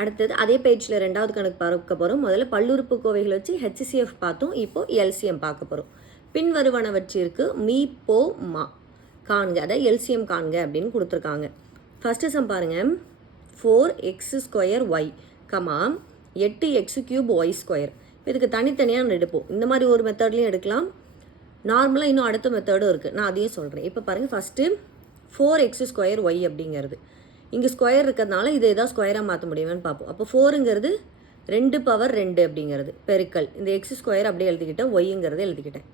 அடுத்தது அதே பேஜில் 2வது கணக்கு பார்க்க போகிறோம். முதல்ல பல்லுறுப்புக்கோவைகளை வச்சு ஹெச்சிசிஎஃப் பார்த்தோம். இப்போது எல்சிஎம் பார்க்க போகிறோம். பின்வருவனவற்றிற்கு மீ போ மா காண்க, அதாவது எல்சிஎம் காண்க அப்படின்னு கொடுத்துருக்காங்க. ஃபஸ்ட்டு சம் பாருங்கள். 4x² y comma 8x³ y². இதுக்கு தனித்தனியாக எடுப்போம். இந்த மாதிரி ஒரு மெத்தட்லையும் எடுக்கலாம். நார்மலாக இன்னும் அடுத்த மெத்தடும் இருக்குது, நான் அதையும் சொல்கிறேன். இப்போ பாருங்கள், ஃபஸ்ட்டு 4x² y அப்படிங்கிறது இங்கே ஸ்கொயர் இருக்கிறதுனால இதை ஏதாவது ஸ்கொயராக மாற்ற முடியுமான்னு பார்ப்போம். அப்போ 4ங்கிறது 2 பவர் 2 அப்படிங்கிறது பெருக்கல் இந்த x² அப்படியே எழுதிக்கிட்டேன், ஒய்ங்கிறது எழுதிக்கிட்டேன்.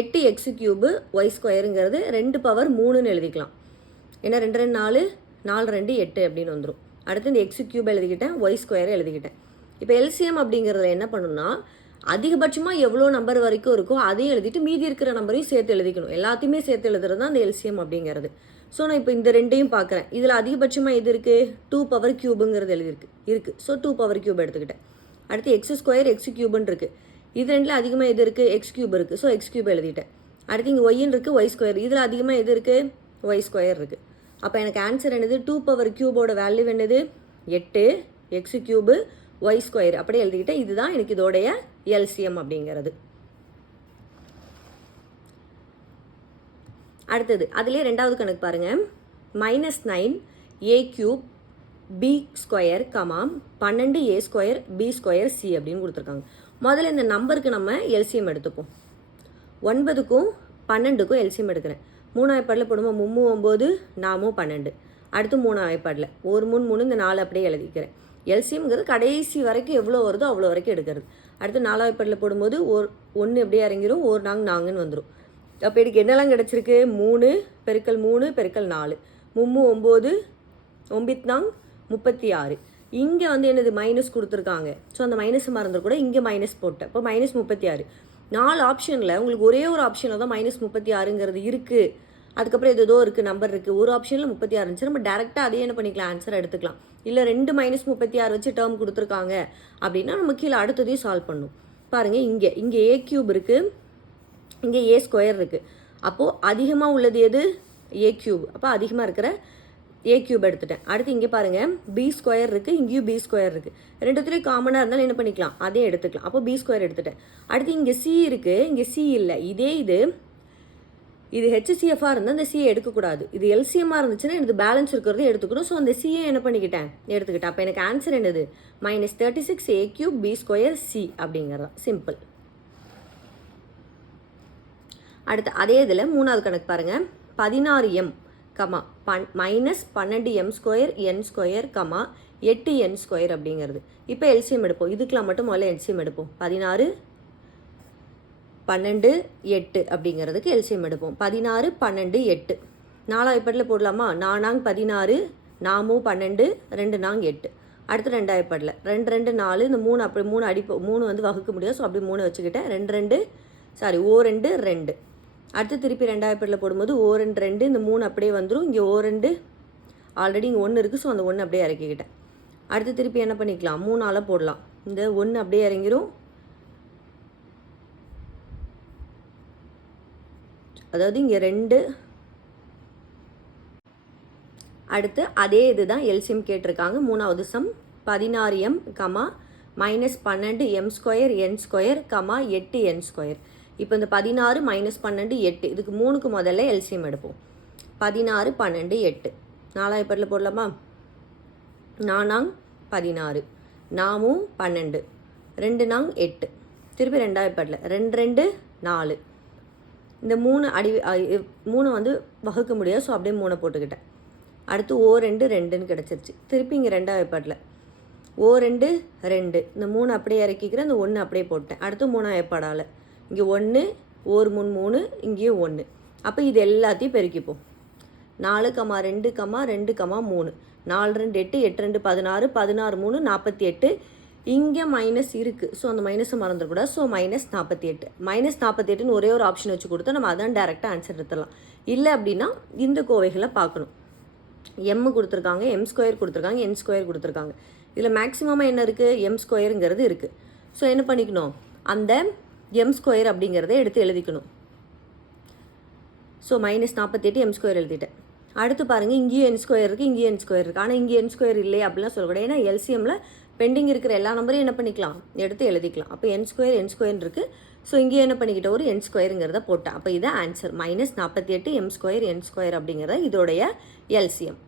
8x³ y²ங்கிறது 2 பவர் 3ன்னு எழுதிக்கலாம். ஏன்னா 2 2 4 4 2 8 அப்படின்னு வந்துடும். அடுத்து இந்த x³ எழுதிக்கிட்டேன், y² எழுதிக்கிட்டேன். இப்போ எல்சிஎம் அப்படிங்கிறதுல என்ன பண்ணணும்னா, அதிகபட்சமாக எவ்வளோ நம்பர் வரைக்கும் இருக்கோ அதையும் எழுதிட்டு மீதி இருக்கிற நம்பரையும் சேர்த்து எழுதிக்கணும். எல்லாத்தையுமே சேர்த்து எழுதுறது தான் அந்த எல்சிஎம் அப்படிங்கிறது. ஸோ நான் இப்போ இந்த ரெண்டையும் பார்க்குறேன். இதில் அதிகபட்சமாக எது இருக்குது? 2 பவர் க்யூபுங்கிறது இருக்குது. ஸோ 2 பவர் க்யூப் எடுத்துக்கிட்டேன். அடுத்து x² x³ இருக்குது. இது ரெண்டில் அதிகமாக எது இருக்குது? x³ இருக்குது. ஸோ x³ எழுதிட்டேன். அடுத்து இங்கே ஒய்ன்னு இருக்குது, y². இதில் அதிகமாக எது இருக்குது? y² இருக்குது. அப்போ எனக்கு ஆன்சர் என்னது? 2 பவர் க்யூபோட வேல்யூ என்னது? 8 x³ y² அப்படியே எழுதிக்கிட்டேன். இதுதான் எனக்கு இதோடைய எல்சிஎம் அப்படிங்கிறது. அடுத்தது அதிலே 2வது கணக்கு பாருங்கள். -9 a³ b² comma 12 a² b² c அப்படின்னு கொடுத்துருக்காங்க. முதல்ல இந்த நம்பருக்கு நம்ம எல்சிஎம் எடுத்துப்போம். 9க்கும் 12க்கும் எல்சிஎம் எடுக்கிறேன். 3 வாய்ப்பாடில் போடும்போது 3 9 4 12. அடுத்து 3 வாய்ப்பாடில் 1 3 3 இந்த 4 அப்படியே எழுதிக்கிறேன். எல்சிஎம்ங்கிறது கடைசி வரைக்கும் எவ்வளோ வருதோ அவ்வளோ வரைக்கும் எடுக்கிறது. அடுத்து 4 வாய்ப்பாடில் போடும்போது 1 எப்படியே இறங்கிடும், 1 4 வந்துடும். அப்போ எனக்கு என்னெல்லாம் கிடச்சிருக்கு? 3 பெருக்கல் 3 பெருக்கல் 4 9 9 36. இங்கே வந்து என்னது? மைனஸ் கொடுத்துருக்காங்க. ஸோ அந்த மைனஸ் மறந்துட கூட இங்கே மைனஸ் போட்டேன். இப்போ -36. 4 ஆப்ஷனில் உங்களுக்கு ஒரே ஒரு ஆப்ஷனில் தான் -36ங்கிறது இருக்குது. அதுக்கப்புறம் ஏதோ இருக்குது, நம்பர் இருக்குது. ஒரு ஆப்ஷனில் 36 இருந்துச்சு. நம்ம டேரெக்டாக அதே என்ன பண்ணிக்கலாம்? ஆன்சர் எடுத்துக்கலாம். இல்லை 2 -36 வச்சு டேர்ம் கொடுத்துருக்காங்க அப்படின்னா நம்ம கீழே அடுத்ததையும் சால்வ் பண்ணணும். பாருங்கள், இங்கே a³ இருக்குது, இங்கே a² இருக்குது. அப்போது அதிகமாக உள்ளது எது? a³. அப்போ அதிகமாக இருக்கிற a³ எடுத்துட்டேன். அடுத்து இங்கே பாருங்கள், b² இருக்குது, இங்கேயும் b² இருக்குது. ரெண்டுத்துலேயும் காமனாக இருந்தாலும் என்ன பண்ணிக்கலாம்? அதே எடுத்துக்கலாம். அப்போ b² எடுத்துட்டேன். அடுத்து இங்கே c இருக்குது, இங்கே c இல்லை. இது ஹெச்சிசிஎஃபாக இருந்தால் அந்த சியை எடுக்கக்கூடாது. இது எல்சிஎம்மாக இருந்துச்சுன்னா எனக்கு பேலன்ஸ் இருக்கிறது எடுத்துக்கணும். ஸோ அந்த சியை என்ன பண்ணிக்கிட்டேன்? எடுத்துக்கிட்டேன். அப்போ எனக்கு ஆன்சர் என்னது? -36 a³ b² c அப்படிங்கிறதா. சிம்பிள். அடுத்து அதே இதில் 3வது கணக்கு பாருங்கள். 16m comma -12m² n² comma 8n² அப்படிங்கிறது. இப்போ எல்சிஎம் எடுப்போம். இதுக்கெலாம் மட்டும் முதல்ல எல்சிஎம் எடுப்போம். 16 12 8 அப்படிங்கிறதுக்கு எல்சிஎம் எடுப்போம். 16 12 8 4 வாய்ப்பாடில் போடலாமா? 4 16 4 12 2 8. அடுத்து 2 வாய்ப்பாடில் 2 2 4 இந்த 3 அப்படி 3 அடிப்போம். 3 வந்து வகுக்க முடியாது. ஸோ அப்படி 3 வச்சுக்கிட்டேன். 2 2 2. அடுத்து திருப்பி 2 வாய்ப்பாடில் போடும்போது 2 2 இந்த 3 அப்படியே வந்துடும். இங்கே 2 ஆல்ரெடி இங்கே 1 இருக்குது. ஸோ அந்த 1 அப்படியே இறக்கிக்கிட்டேன். அடுத்து திருப்பி என்ன பண்ணிக்கலாம்? 3 போடலாம். இந்த 1 அப்படியே இறங்கிடும். அதாவது இங்கே 2. அடுத்து அதே இதுதான் எல்சிஎம் கேட்டிருக்காங்க. 3வது some 16m comma -12m² n² comma 8n². இப்போ இந்த 16 -12 8 இதுக்கு 3க்கு முதல்ல எல்சிஎம் எடுப்போம். 16 12 8 4 வாய்ப்பாடில் போடலாமா? 4 16 4 12 2 8. திருப்பி 2 வாய்ப்பாடில் 2 2 4 இந்த 3 வந்து வகுக்க முடியாது. ஸோ அப்படியே 3 போட்டுக்கிட்டேன். அடுத்து 2 2ன்னு கிடச்சிருச்சு. திருப்பி இங்கே 2 வாய்ப்பாடில் 2 2 இந்த 3 அப்படியே இறக்கிக்கிறேன். இந்த 1 அப்படியே போட்டேன். அடுத்து 3 வாய்ப்பாடால் இங்கே 1 1 3 3 இங்கேயும் 1. அப்போ இது எல்லாத்தையும் பெருக்கிப்போம். 4 2 2 3 4 2 8 8 2 16 16 3 48. இங்கே மைனஸ் இருக்குது. ஸோ அந்த மைனஸை மறந்துடக்கூடாது. ஸோ -48 -48ன்னு ஒரே ஒரு ஆப்ஷன் வச்சு கொடுத்தா நம்ம அதான் டேரெக்டாக ஆன்சர் எடுத்துடலாம். இல்லை அப்படின்னா இந்த கோவைகளை பார்க்கணும். m கொடுத்துருக்காங்க, m² கொடுத்துருக்காங்க, n² கொடுத்துருக்காங்க. இதில் மேக்ஸிமமாக என்ன இருக்குது? m²ங்கிறது இருக்குது. ஸோ என்ன பண்ணிக்கணும்? அந்த m² அப்படிங்கிறத எடுத்து எழுதிக்கணும். ஸோ -48 m² எழுதிட்டேன். அடுத்து பாருங்கள் இங்கேயும் என் ஸ்கொயர் இருக்குது, இங்கேயும் என் ஸ்கொயர் இருக்குது. ஆனால் இங்கே என் ஸ்கொயர் இல்லை அப்படிலாம் சொல்லக்கூடாது. ஏன்னா எல்சிஎம்மில் பெண்டிங் இருக்கிற எல்லா நம்பரையும் என்ன பண்ணிக்கலாம், எடுத்து எழுதிக்கலாம். அப்போ என் ஸ்கொயர் இருக்குது. ஸோ இங்கே என்ன பண்ணிக்கிட்ட ஒரு என் ஸ்கொயருங்கிறத போட்டேன். அப்போ இதான் ஆன்சர் -48 m² n² அப்படிங்கிறத இதோடைய எல்சிஎம்.